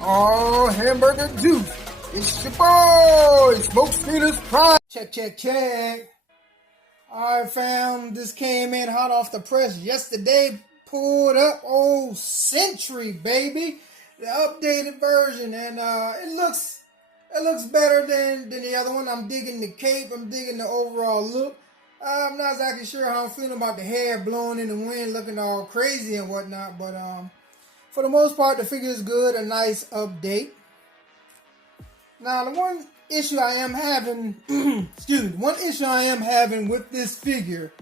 Oh, hamburger juice. It's your boy, Smoke Speeders Prime. Check, check, check. Alright, fam. This came in hot off the press yesterday. Pulled up old Sentry, baby. The updated version. And it looks better than the other one. I'm digging the cape. I'm digging the overall look. I'm not exactly sure how I'm feeling about the hair blowing in the wind, looking all crazy and whatnot. But for the most part, the figure is good. A nice update. Now, the one issue I am having, one issue I am having with this figure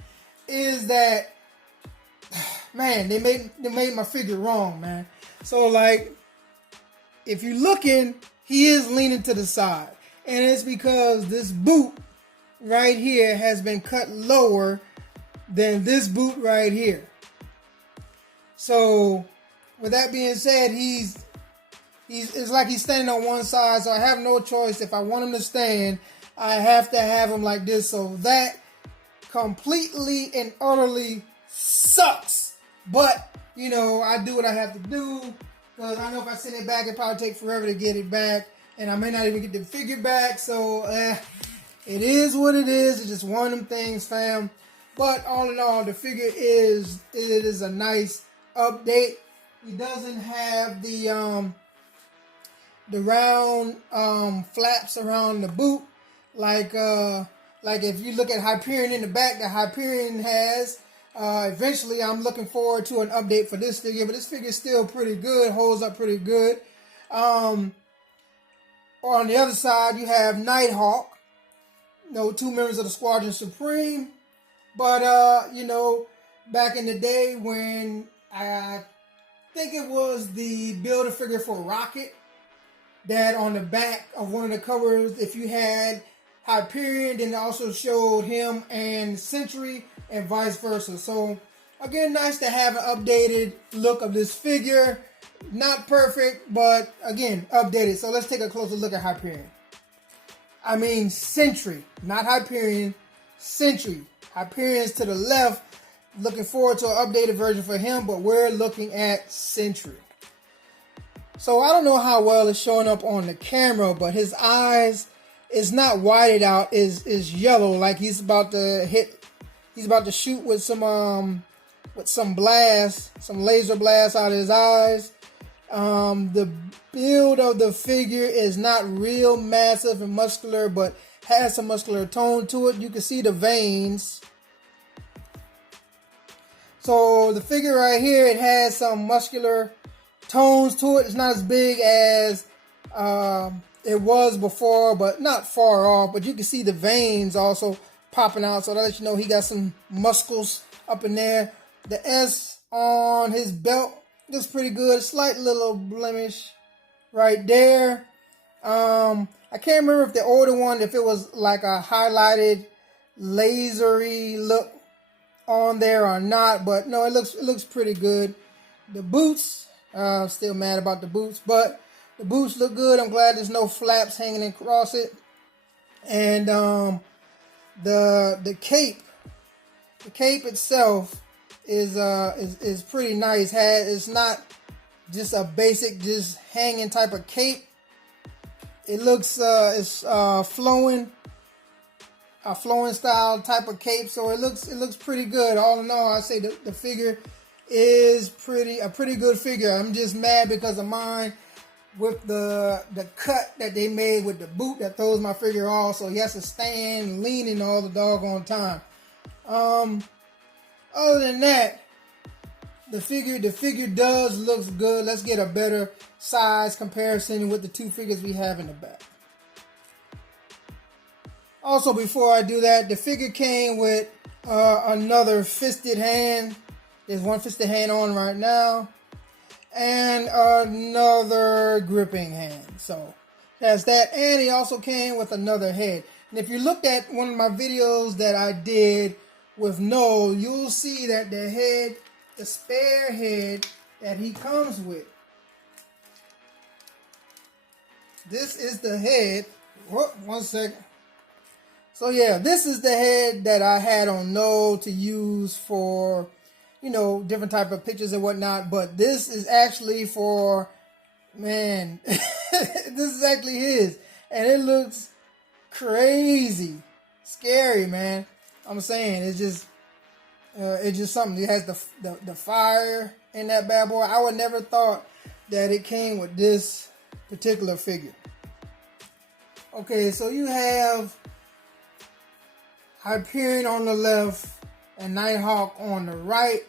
is that, man, they made my figure wrong, man. So, like, if you're looking, he is leaning to the side. And it's because this boot right here has been cut lower than this boot right here. So, with that being said, it's like he's standing on one side, so I have no choice. If I want him to stand, I have to have him like this. So that completely and utterly sucks. But, you know, I do what I have to do, because I know if I send it back, it'll probably take forever to get it back, and I may not even get the figure back. So it is what it is. It's just one of them things, fam. But all in all, the figure is a nice update. He doesn't have the round flaps around the boot like if you look at Hyperion in the back that Hyperion has. Eventually, I'm looking forward to an update for this figure, but this figure is still pretty good, holds up pretty good. On the other side, you have Nighthawk. Two members of the Squadron Supreme. But, back in the day when I think it was the Build-A-Figure for Rocket, that on the back of one of the covers, if you had Hyperion, then it also showed him and Sentry and vice versa. So, again, nice to have an updated look of this figure. Not perfect, but, again, updated. So, let's take a closer look at Hyperion. I mean Sentry, not Hyperion, Sentry. Hyperion's to the left. Looking forward to an updated version for him, but we're looking at Sentry. So I don't know how well it's showing up on the camera, but his eyes is not whited out, is yellow, like he's about to shoot with some blast, some laser blast out of his eyes. The build of the figure is not real massive and muscular, but has some muscular tone to it. You can see the veins. So the figure right here, it has some muscular tones to it. It's not as big as it was before, but not far off. But you can see the veins also popping out, so that lets you know he got some muscles up in there. The S on his belt looks pretty good. Slight little blemish right there. I can't remember if the older one, if it was like a highlighted lasery look on there or not, but no, it looks pretty good. The boots, still mad about the boots, but the boots look good. I'm glad there's no flaps hanging across it. And the cape itself is pretty nice. It's not just a basic just hanging type of cape. It looks it's flowing. A flowing style type of cape, so it looks pretty good. All in all, I say the figure is a pretty good figure. I'm just mad because of mine with the cut that they made with the boot that throws my figure off, so he has to stand leaning all the doggone time. Other than that, the figure does looks good. Let's get a better size comparison with the two figures we have in the back. Also, before I do that, the figure came with another fisted hand. There's one fisted hand on right now. And another gripping hand. So, that's that. And he also came with another head. And if you looked at one of my videos that I did with Noel, you'll see that the spare head that he comes with. This is the head. Whoop, one second. So yeah, this is the head that I had on Noel to use for, different type of pictures and whatnot. But this is actually for Man, this is actually his, and it looks crazy, scary, man. I'm saying it's just something. It has the fire in that bad boy. I would never thought that it came with this particular figure. Okay, so you have Hyperion on the left and Nighthawk on the right,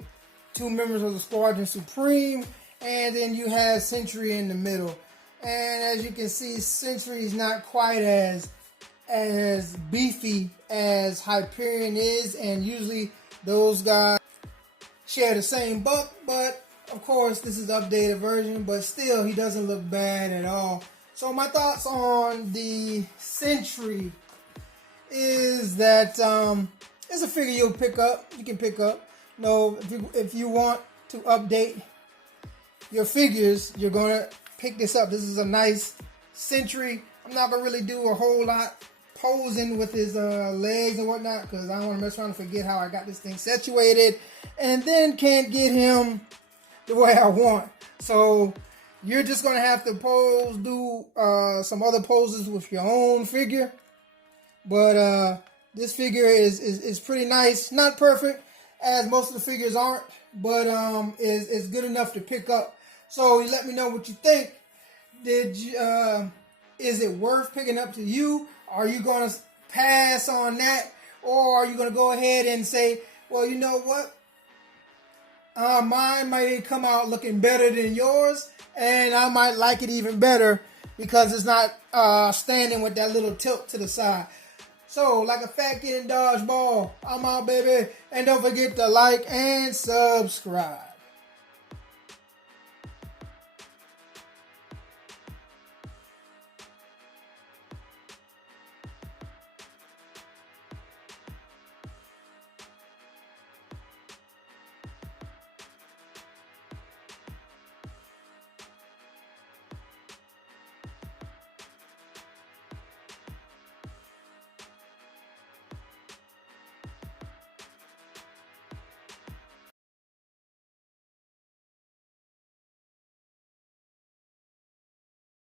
two members of the Squadron Supreme, and then you have Sentry in the middle. And as you can see, Sentry is not quite as beefy as Hyperion is, and usually those guys share the same buck, but of course this is the updated version, but still he doesn't look bad at all. So my thoughts on the Sentry is that it's a figure you can pick up. No, if you want to update your figures, you're gonna pick this up. This is a nice Sentry. I'm not gonna really do a whole lot posing with his legs and whatnot, because I don't want to mess around and forget how I got this thing situated, and then can't get him the way I want. So you're just gonna have to do some other poses with your own figure. But this figure is pretty nice. Not perfect, as most of the figures aren't, but is good enough to pick up. So you let me know what you think. Is it worth picking up to you? Are you going to pass on that? Or are you going to go ahead and say, well, you know what? Mine might come out looking better than yours, and I might like it even better because it's not standing with that little tilt to the side. So, like a fat kid in dodgeball, I'm out, baby. And don't forget to like and subscribe.